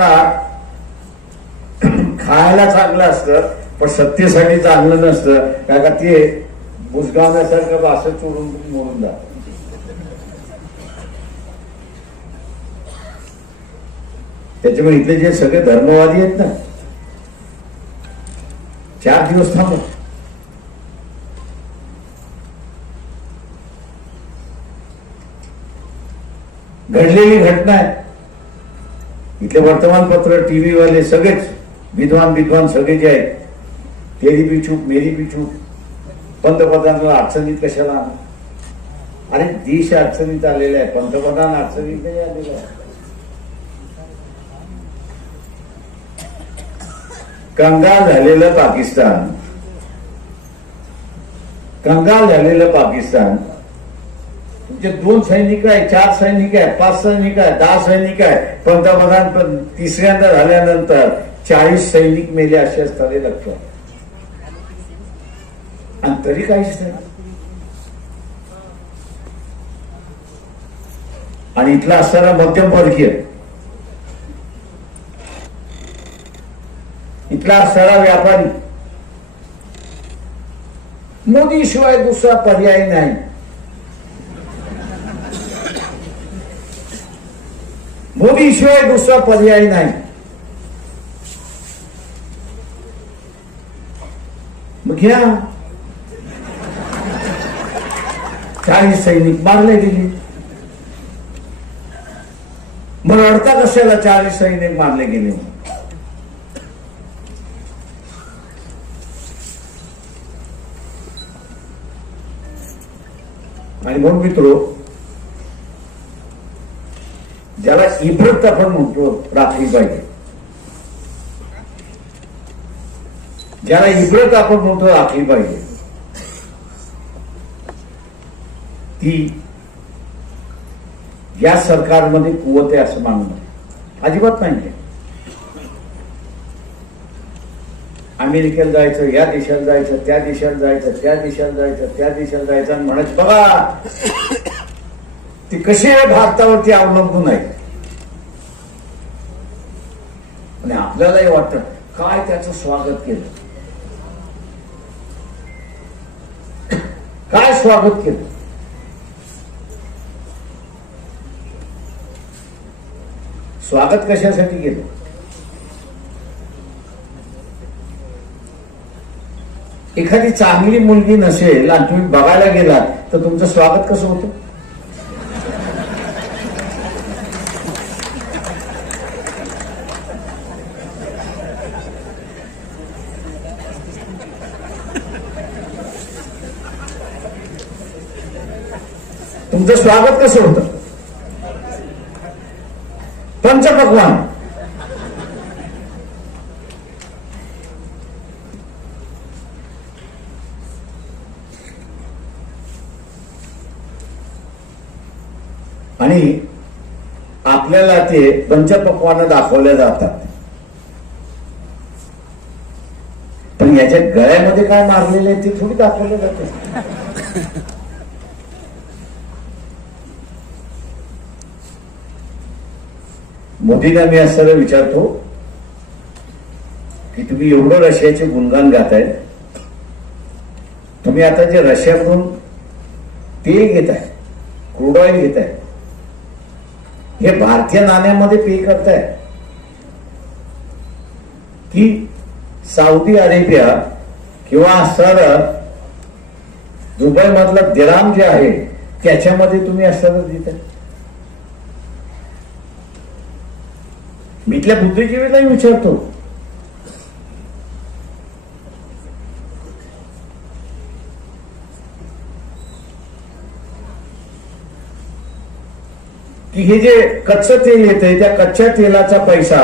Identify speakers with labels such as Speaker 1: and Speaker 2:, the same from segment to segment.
Speaker 1: खायला चांगलं असतं पण सत्तेसाठी चांगलं नसतं. काय का ते बुजगावण्यासारखं असं चोरून मोडून जात त्याच्यामुळे इथले जे सगळे धर्मवादी आहेत ना चार दिवस थांबत घडलेली घटना आहे. इथले वर्तमानपत्र टीव्ही वाले सगळेच विद्वान विद्वान सगळे जे आहेत तेरी बी चूप मेरी बी चूप पंतप्रधानाला अडचणीत कशाला आणा? अरे देश अडचणीत आलेला आहे पंतप्रधान अडचणीत नाही आलेला आहे कंगाल झालेलं पाकिस्तान कंगाल झालेलं पाकिस्तान जे दोन सैनिक आहे चार सैनिक आहे पाच सैनिक आहे दहा सैनिक आहे पंतप्रधान तिसऱ्यांदा झाल्यानंतर चाळीस सैनिक मेले असे स्थळे लक्षात आणि तरी काहीच नाही. आणि इथला असताना परकीय इथला असणारा व्यापारी. मोदी शिवाय दुसरा पर्याय नाही. मोदी दुसरा पर्याय नाही. मग घ्या. चाळीस सैनिक मारले गेले. मग अडता कशाला चाळीस सैनिक मारले गेले? आणि म्हणून मित्रो ज्याला इब्रत आपण म्हणतो राखली पाहिजे ज्याला इब्रत आपण म्हणतो राखली पाहिजे ती या सरकारमध्ये कुवत आहे असं मानणं अजिबात नाही अमेरिकेला जायचं या देशाला जायचं त्या देशाला जायचं त्या देशाला जायचं त्या देशाला जायचं आणि म्हणायचं बघा ती कशी आहे भारतावरती अवलंबून आहे? आणि आपल्यालाही वाटतं काय त्याचं स्वागत केलं? काय स्वागत केलं? स्वागत कशासाठी केलं? एखादी चांगली मुलगी नसेल आणि तुम्ही बघायला गेलात तर तुमचं स्वागत कसं होतं? तुमचं स्वागत कसं होतं? पंचपक्वान. आणि आपल्याला ते पंचपक्वानं दाखवल्या जातात. पण याच्या गळ्यामध्ये काय मारलेले आहे ते थोडी दाखवले जाते. मोदींना मी असं विचारतो की तुम्ही एवढं रशियाचे गुणगान गाताय. तुम्ही आता जे रशियाकडून तेल घेताय क्रूड ऑइल घेताय हे भारतीय नाण्यामध्ये पे करताय. की सौदी अरेबिया किंवा सर दुबई मधलं दिराम जे आहे त्याच्यामध्ये तुम्ही असं आहे मी इथल्या बुद्धिजीवीलाही विचारतो. की हे जे कच्चं तेल येतंय त्या कच्च्या तेलाचा पैसा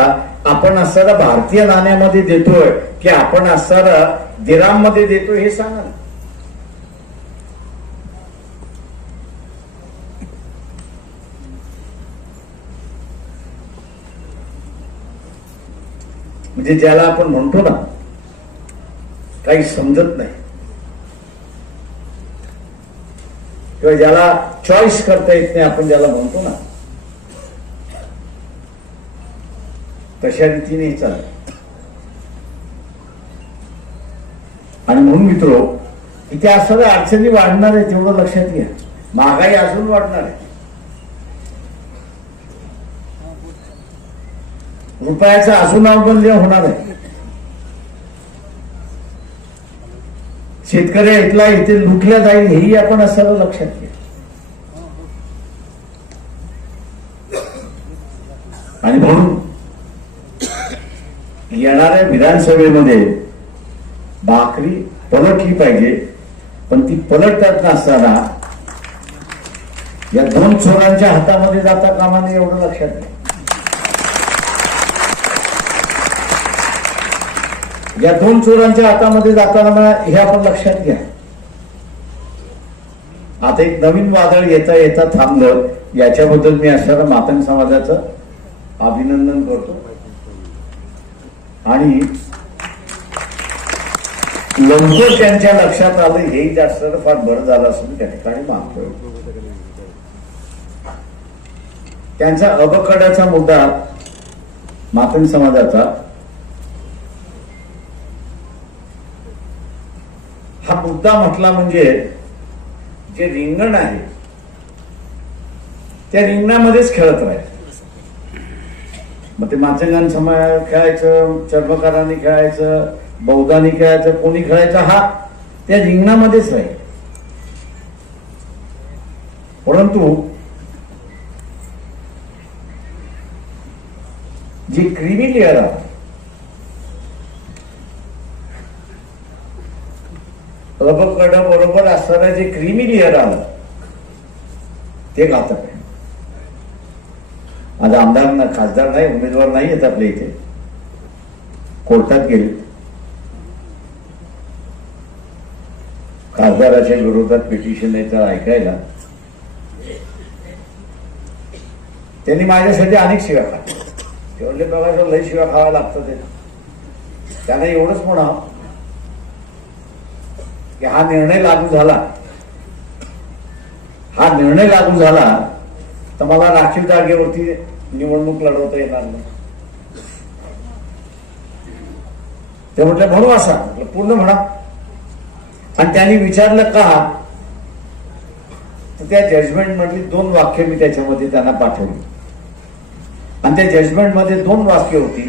Speaker 1: आपण असणारा भारतीय नाण्यामध्ये देतोय की आपण असणारा दिराममध्ये देतोय हे सांगा म्हणजे ज्याला आपण म्हणतो ना काही समजत नाही. किंवा ज्याला चॉईस करता येत नाही आपण ज्याला म्हणतो ना तशा रीतीने चालत. आणि म्हणून मित्र इथे असणाऱ्या अडचणी वाढणार आहे तेवढं लक्षात घ्या. महागाई अजून वाढणार आहे. रुपयाचं अजून अवमूल्य होणार आहे. शेतकरी इथला इथे लुटल्या जाईल हेही आपण असं लक्षात घ्या आणि म्हणून येणाऱ्या विधानसभेमध्ये भाकरी पलटली पाहिजे पण ती पलटत नसताना या दोन चोरांच्या हातामध्ये जाता कामाने एवढं लक्षात घ्या या दोन चोरांच्या हातामध्ये जाताना हे आपण लक्षात घ्या. आता एक नवीन वादळ येता येता थांबलं याच्याबद्दल मी असणारा मातंग समाजाचं अभिनंदन करतो. आणि लवकर त्यांच्या लक्षात आलं हेही जास्त फार बरं झालं असून त्या ठिकाणी मानतोय त्यांचा अबकड्याचा मुद्दा मातंग समाजाचा हा मुद्दा म्हटला म्हणजे जे रिंगण आहे त्या रिंगणामध्येच खेळत राहील मग ते माचंगान समाज खेळायचं चर्मकारांनी खेळायचं बौद्धांनी खेळायचं कोणी खेळायचं हा त्या रिंगणामध्येच राहील. परंतु जी क्रिमी लेअर आहे अबकड बरोबर असताना जे क्रिमी लेअर आलं ते घातक आहे. आज आमदार ना खासदार नाही उमेदवार नाही आहेत आपल्या इथे. कोर्टात गेले. खासदाराच्या विरोधात पिटिशन येतं ऐकायला. त्यांनी माझ्यासाठी अनेक शिव्या खाल्ल्या. ते लय शिव्या खावा लागतं त्यांना एवढंच म्हणा की हा निर्णय लागू झाला. हा निर्णय लागू झाला तर मला राखीव जागेवरती निवडणूक लढवता येणार नाही. ते म्हटलं म्हणू असा. पूर्ण म्हणा. आणि त्यांनी विचारलं का? तर त्या जजमेंट मधली दोन वाक्य मी त्याच्यामध्ये त्यांना पाठवली. आणि त्या जजमेंटमध्ये दोन वाक्य होती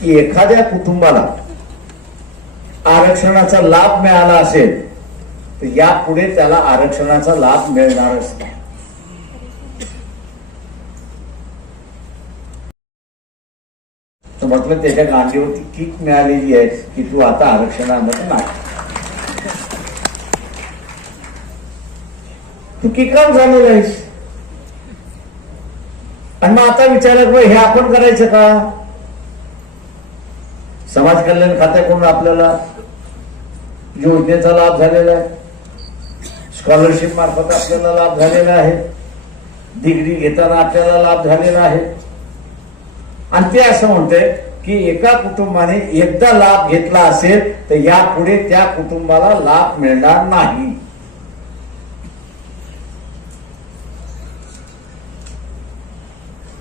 Speaker 1: की एखाद्या कुटुंबाला आरक्षणाचा लाभ मिळाला असेल तर यापुढे त्याला आरक्षणाचा लाभ मिळणारच नाही. तर म्हटलं त्याच्या गांडीवरती किक मिळालेली आहे की तू आता आरक्षणामध्ये नाही. तू किकाम झालेला आहेस. आणि मग आता विचारलं हे आपण करायचं का? समाज कल्याण खात्याकडून आपल्याला योजनेचा लाभ झालेला आहे. स्कॉलरशिप मार्फत आपल्याला लाभ झालेला आहे. डिग्री घेताना आपल्याला लाभ झालेला आहे. आणि ते असं म्हणतंय की एका कुटुंबाने एकदा लाभ घेतला असेल तर यापुढे त्या कुटुंबाला लाभ मिळणार नाही.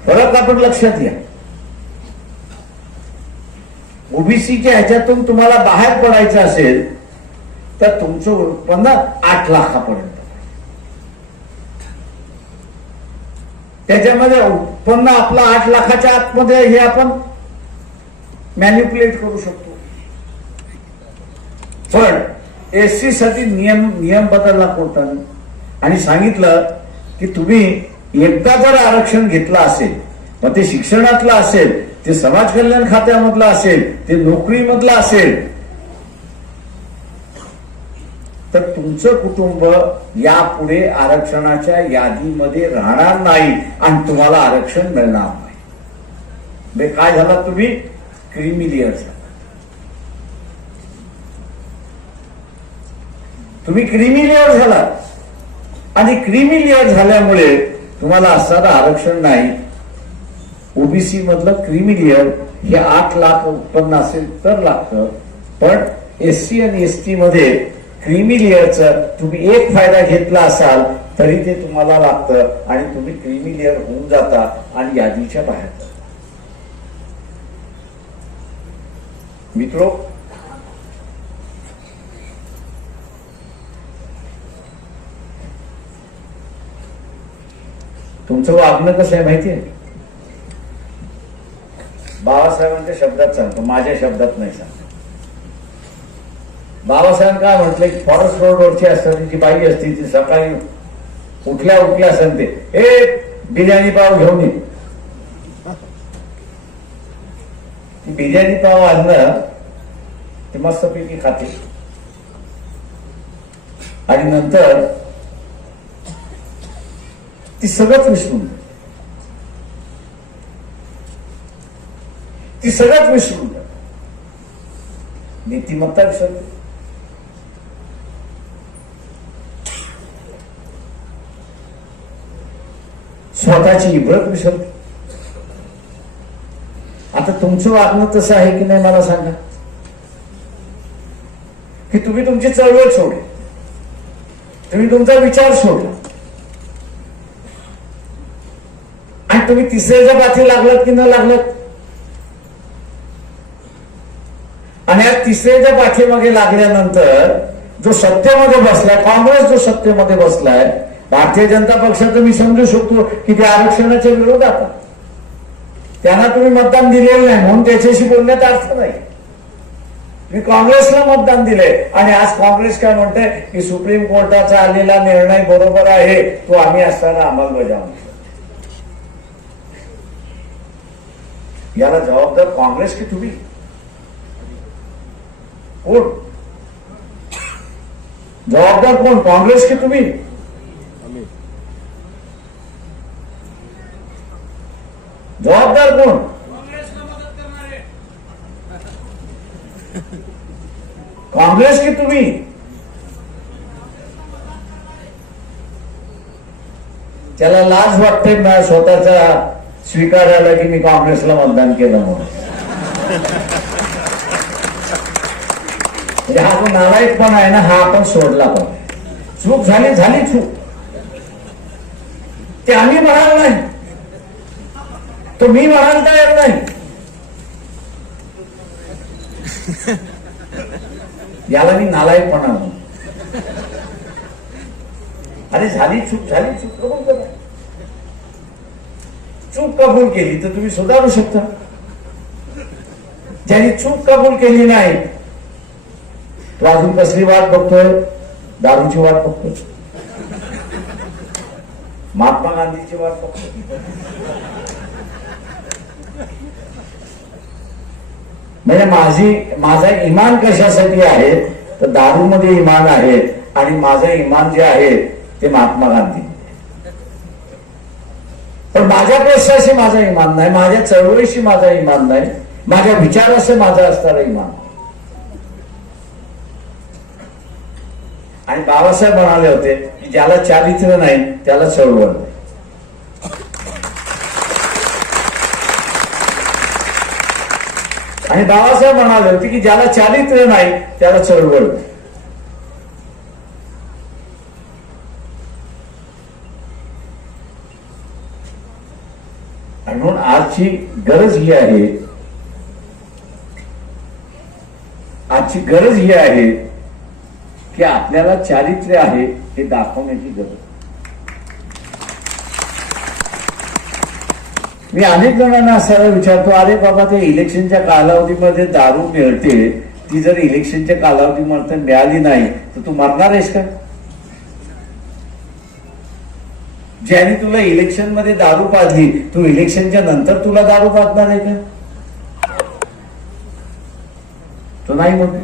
Speaker 1: परत आपण लक्षात घ्या. ओबीसीच्या ह्याच्यातून तुम्हाला बाहेर पडायचं असेल तर तुमचं उत्पन्न आठ लाखापर्यंत. त्याच्यामध्ये उत्पन्न आपलं आठ लाखाच्या आतमध्ये हे आपण मॅन्युप्युलेट करू शकतो. पण एससी साठी नियम नियम बदलला कोर्टाने. आणि सांगितलं की तुम्ही एकदा जर आरक्षण घेतलं असेल मग ते शिक्षणातलं असेल ते समाज कल्याण खात्यामधलं असेल ते नोकरीमधलं असेल तर तुमचं कुटुंब यापुढे आरक्षणाच्या यादीमध्ये राहणार नाही आणि तुम्हाला आरक्षण मिळणार नाही. म्हणजे काय झाला तुम्ही? क्रिमिलियर झाला. तुम्ही क्रिमिलियर झाला. आणि क्रिमिलियर झाल्यामुळे तुम्हाला असणारं आरक्षण नाही. ओबीसी मधलं क्रिमिलियर हे आठ लाख उत्पन्न असेल तर लागतं. पण एससी आणि एसटी मध्ये क्रिमिलियरचं तुम्ही एक फायदा घेतला असाल तरी ते तुम्हाला लागतं आणि तुम्ही क्रिमिलियर होऊन जाता आणि यादीच्या बाहेर जाता. मित्रो तुमचं वागणं कसं आहे माहिती आहे? बाबासाहेबांच्या शब्दात सांगतो माझ्या शब्दात नाही सांगतो. बाबासाहेब काय म्हटलं की फॉरेस्ट रोडवरची असताना जी बाई असते ती सकाळी उठल्या उठल्या सांगते हे बिर्याणी पाव घेऊन ये. ती बिर्याणी पाव आणलं ते मस्तपैकी खाते. आणि नंतर ती सगळंच विसरून ती सगळंच विसरून नीतिमत्ता विसरली. स्वतःची इब्रत विसरतो आता तुमचं वागणं तसं आहे की नाही मला सांगा. की तुम्ही तुमची चळवळ सोडली. तुम्ही तुमचा विचार सोडला. आणि तुम्ही तिसऱ्याच्या पाठी लागलात की न लागलात? आणि या तिसऱ्याच्या पाठीमागे लागल्यानंतर जो सत्तेमध्ये बसलाय काँग्रेस जो सत्तेमध्ये बसलाय भारतीय जनता पक्षाचं मी समजू शकतो की ते आरक्षणाच्या विरोधात त्यांना तुम्ही मतदान दिलेलं नाही म्हणून त्याच्याशी बोलण्यात अर्थ नाही. मी काँग्रेसला मतदान दिले आणि आज काँग्रेस काय म्हणते की सुप्रीम कोर्टाचा आलेला निर्णय बरोबर आहे तो आम्ही असताना अंमलबजावणी याला जबाबदार काँग्रेस की तुम्ही? कोण? जबाबदार कोण? काँग्रेस की तुम्ही जबाबदार कोण काँग्रेस की तुम्ही? त्याला लाज वाटते ना स्वतःचा स्वीकारायला की मी काँग्रेसला मतदान केलं म्हणून. म्हणजे हा जो नालायक पण आहे ना हा आपण सोडला पण. चूक झाली झाली चूक. ते आम्ही म्हणाल नाही. तो मी म्हणाल तयार नाही. याला मी नालायकपणा अरे झाली चूक झाली चूक. कबूल करा चूक कबूल केली तर तुम्ही सुधारू शकता. ज्यांनी चूक कबूल केली नाही तो अजून कसली वाट बघतोय? दारूची वाट बघतोय. महात्मा गांधीची वाट बघतोय. म्हणजे माझी माझा इमान कशासाठी आहे? तर दारूमध्ये इमान आहे आणि माझं इमान जे आहे ते महात्मा गांधी. पण माझ्या पैशाशी माझा इमान नाही माझ्या चळवळीशी माझा इमान नाही माझ्या विचाराशी माझा असणारा इमान. आणि बाबासाहेब म्हणाले होते की ज्याला चारित्र्य नाही त्याला चळवळ नाही. आणि बाबासाहेब म्हणाले होते की ज्याला चारित्र्य नाही त्याला चळवळ. नाही म्हणून आजची गरज ही आहे आजची गरज ही आहे की आपल्याला चारित्र्य आहे हे दाखवण्याची गरज. मी अनेक जणांना असायला विचारतो अरे बाबा ते इलेक्शनच्या कालावधीमध्ये दारू मिळते. ती जर इलेक्शनच्या कालावधीमध्ये मिळाली नाही तर तू मरणार आहेस का? ज्याने तुला इलेक्शनमध्ये दारू पाजली तू इलेक्शनच्या नंतर तुला दारू पाजणार आहे का? तो नाही मग.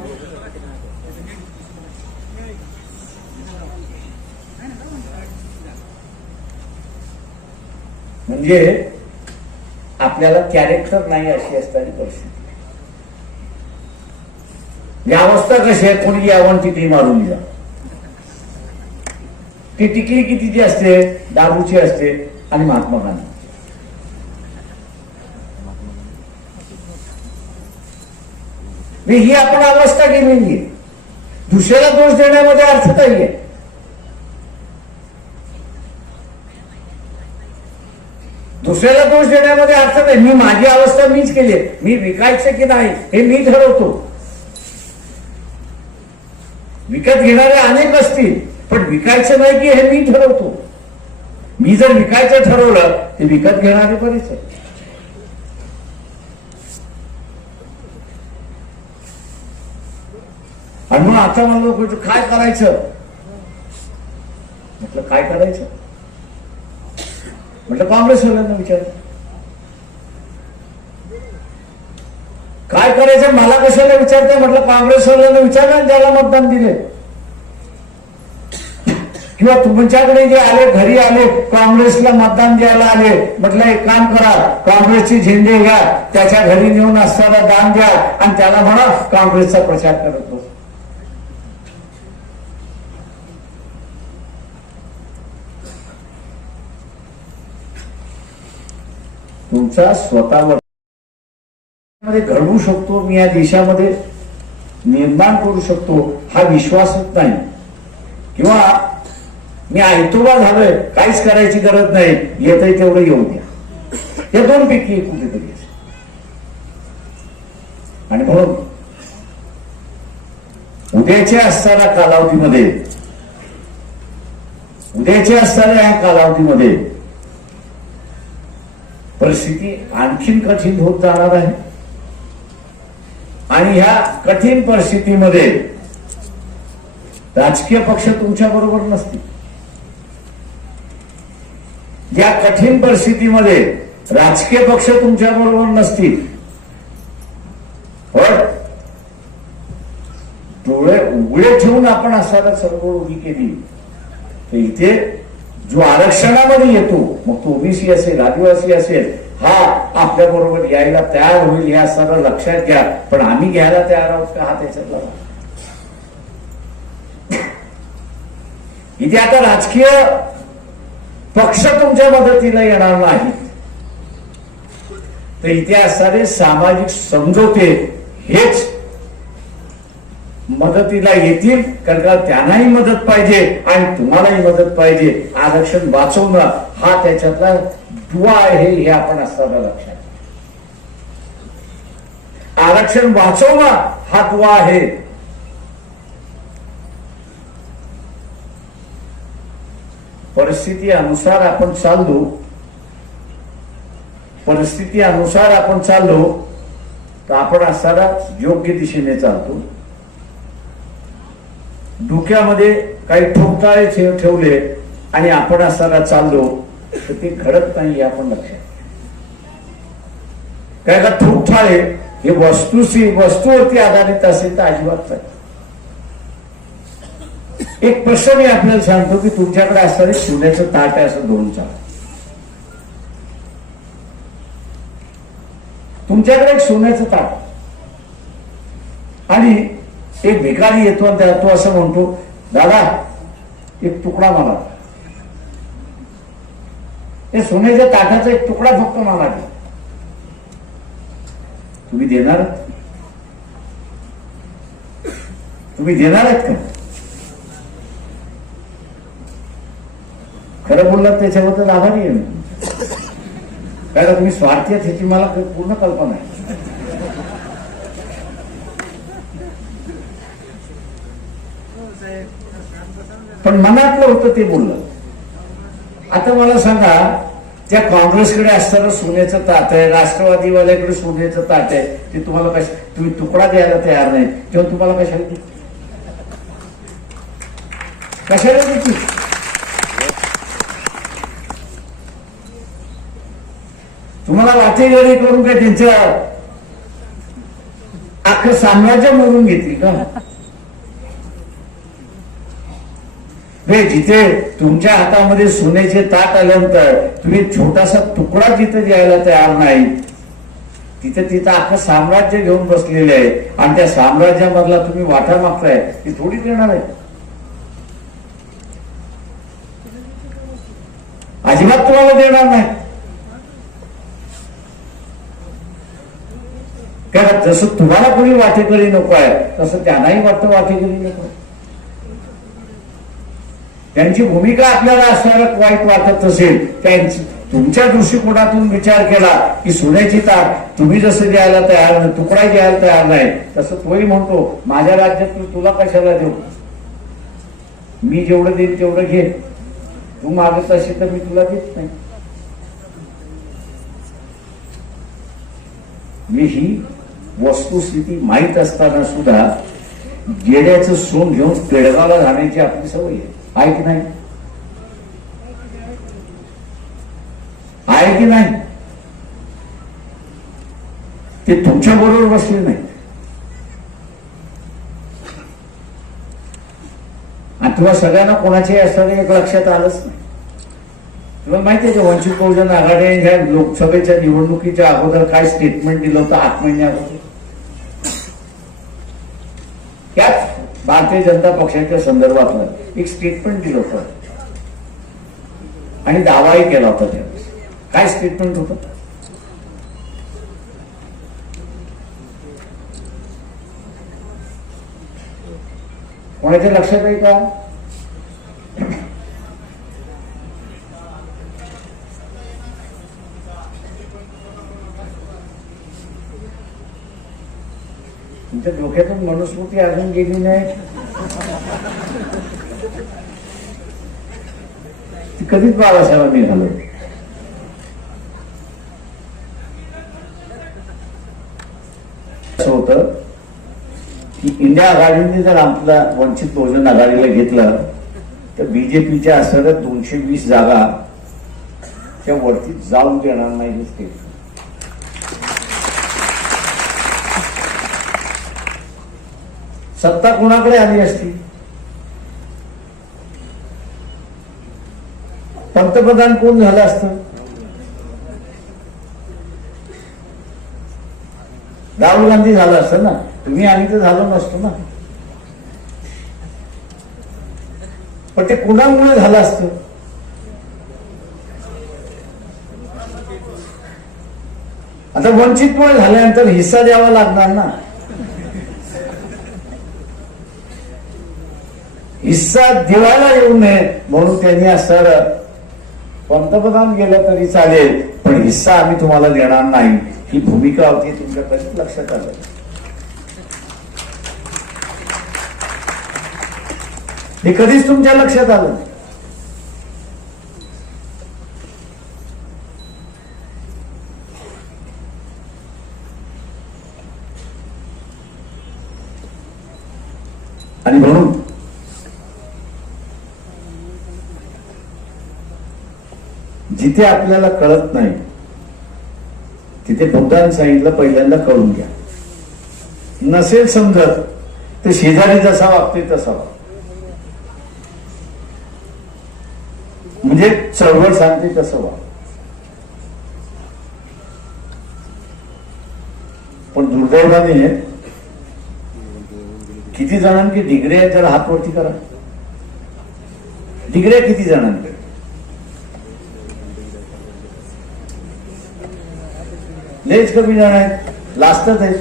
Speaker 1: म्हणजे आपल्याला कॅरेक्टर नाही अशी असणारी परिस्थिती. ही अवस्था कशी आहे? कोणी यावं टिकली मारून जा ती टिकली कितीची असते? दारूची असते आणि महात्मा गांधी. ही आपण अवस्था केलेली आहे. दुसऱ्याला दोष देण्यामध्ये अर्थ काही आहे? दुसऱ्याला दोष देण्यामध्ये अर्थ नाही. मी माझी अवस्था मीच केली आहे. मी विकायचं की नाही हे मी ठरवतो. विकत घेणारे अनेक असतील पण विकायचं नाही की हे मी ठरवतो. मी जर विकायचं ठरवलं ते विकत घेणारे बरेच आहे आणि मग आता मला काय करायचं? म्हटलं काय करायचं? म्हटलं काँग्रेसवाल्यांना विचार. काय करायचं? मला कशाला विचारते म्हटलं काँग्रेसवाल्यांना विचारलं आणि त्याला मतदान दिले किंवा तुमच्याकडे जे आले घरी आले काँग्रेसला मतदान द्यायला आले म्हटलं एक काम करा काँग्रेसचे झेंडे घ्या त्याच्या घरी नेऊन असताना दान द्या आणि त्याला म्हणा काँग्रेसचा प्रचार करत बस. तुमचा स्वतःवर घडवू शकतो मी या देशामध्ये निर्माण करू शकतो हा विश्वासच नाही. किंवा मी आयतोबा झालोय काहीच करायची गरज नाही येतंय तेवढं येऊ द्या. या दोन पैकी एक कुठेतरी आणि म्हणून उद्याच्या असताना कालावधीमध्ये उद्याच्या असताना या कालावधीमध्ये परिस्थिती आणखीन कठीण होत जाणार आहे. आणि ह्या कठीण परिस्थितीमध्ये राजकीय पक्ष तुमच्या बरोबर नसतील. या कठीण परिस्थितीमध्ये राजकीय पक्ष तुमच्या बरोबर नसतील. पण डोळे उघडे ठेवून आपण असायला सर्व उभी केली. तर इथे जो आरक्षणामध्ये येतो मग तो ओबीसी असेल आदिवासी असेल हा आपल्या बरोबर यायला तयार होईल या सर्व लक्षात घ्या. पण आम्ही घ्यायला तयार आहोत का? हा त्याच्यातला इथे आता राजकीय पक्ष तुमच्या मदतीला येणार नाही तर इथे असणारे सामाजिक समजोते हेच मदतीला येतील कारण का त्यांनाही मदत पाहिजे आणि तुम्हालाही मदत पाहिजे. आरक्षण वाचवणं हा त्याच्यातला दुवा आहे हे आपण असताना लक्षात आरक्षण वाचवणं हा दुवा आहे. परिस्थिती अनुसार आपण चाललो. परिस्थिती अनुसार आपण चाललो तर आपण असताना योग्य दिशेने चालतो. डोक्यामध्ये काही ठोकताळे ठेव ठेवले आणि आपण असताना चाललो तर ते घडत नाही आपण लक्षात काय का ठोकठाळे हे वस्तूशी वस्तूवरती आधारित असेल तर अजिबात नाही. एक प्रश्न मी आपल्याला सांगतो की तुमच्याकडे असताना सोन्याचं ताट आहे असं दोन चार. तुमच्याकडे एक सोन्याचं ताट आणि एक भिकारी येतो आणि तो असं म्हणतो दादा एक तुकडा मला हे ते सोन्याच्या ताटाचा एक तुकडा फक्त मला तुम्ही देणार? तुम्ही देणार आहेत का? खरं बोललात त्याच्याबद्दल आभारी आहे कारण तुम्ही स्वार्थी आहेत ह्याची मला पूर्ण कल्पना आहे. पण मनातलं होतं ते बोललं आता मला सांगा त्या काँग्रेसकडे असताना सोन्याचं ताट आहे राष्ट्रवादीवाल्याकडे सोन्याचं ताट आहे ते तुम्हाला कश तुम्ही तुकडा द्यायला तयार नाही तेव्हा तुम्हाला कशाला देतील? कशाला देतील? तुम्हाला वाटेगरी करून काय त्यांच्या अख्खं साम्राज्य मोडून घेतली का हे जिथे तुमच्या हातामध्ये सोन्याचे ताट आल्यानंतर तुम्ही छोटासा तुकडा जिथे द्यायला तयार नाही तिथे तिथं अख्खं साम्राज्य घेऊन बसलेले आहे. आणि त्या साम्राज्यामधला तुम्ही वाटा मागताय ती थोडी देणार आहे. अजिबात तुम्हाला देणार नाही. कारण जसं तुम्हाला कोणी वाटेकरी नको आहे तसं त्यांनाही वाटतं वाटेकरी नको आहे. त्यांची भूमिका आपल्याला असणारं वाईट वाटत असेल त्यांची तुमच्या दृष्टिकोनातून विचार केला की सोन्याची ताक तुम्ही जसं द्यायला तयार नाही तुकडा द्यायला तयार नाही तसं तोही म्हणतो माझ्या राज्यात मी तुला कशाला देऊ? मी जेवढं देईन तेवढं घे. तू मागत असेल तर मी तुला देत नाही. मी ही वस्तुस्थिती माहीत असताना सुद्धा गेड्याचं सोन घेऊन पेडगावला जाण्याची आपली सवय आहे. आहे की नाही? आहे की नाही? ते तुमच्या बरोबर बसले नाही आणि तुला सगळ्यांना कोणाच्याही असताना एक लक्षात आलंच नाही. तुला माहिती आहे वंचित बहुजन आघाडी ह्या लोकसभेच्या निवडणुकीच्या अगोदर काय स्टेटमेंट दिलं होतं आठ महिन्या अगोदर त्याच भारतीय जनता पक्षाच्या संदर्भातलं एक स्टेटमेंट दिलं होतं. आणि दावाही केला होता त्यावेळेस. काय स्टेटमेंट होतं? कोणाच्या लक्षात आहे का? तुमच्या डोक्यातून मनुस्मृती अजून गेली नाही. ती कधीच बाळासाहेब निघालो असं होतं की इंडिया आघाडीने जर आपला वंचित बहुजन आघाडीला घेतलं तर बीजेपीच्या असणाऱ्या दोनशे वीस जागा त्या वरती जाऊन देणार नाही हे स्टेट सत्ता कोणाकडे आली असती? पंतप्रधान कोण झालं असतं? राहुल गांधी झालं असतं ना? तुम्ही आणि तर झालो नसतो ना? पण ते कुणामुळे झालं असतं? आता वंचितमुळे झाल्यानंतर हिस्सा द्यावा लागणार ना? हिस्सा दिवायला येऊ नये म्हणून त्यांनी असणार पंतप्रधान गेलं तरी चालेल पण हिस्सा आम्ही तुम्हाला देणार नाही ही भूमिका होती तुमच्या कधीच लक्षात आलं हे कधीच तुमच्या लक्षात आलं नाही. आणि म्हणून जिथे आपल्याला कळत नाही तिथे बुद्धाने सांगितलं पहिल्यांदा कळून घ्या. नसेल समजत तर शेजारी जसा वागते तसा म्हणजे चळवळ सांगते तसं वा पण दुर्दैवाने किती जणांची डिग्री आहे त्याला हातवरती करा. डिग्री किती जणांकडे लेज कमी जाणार आहेत. लास्टच आहेत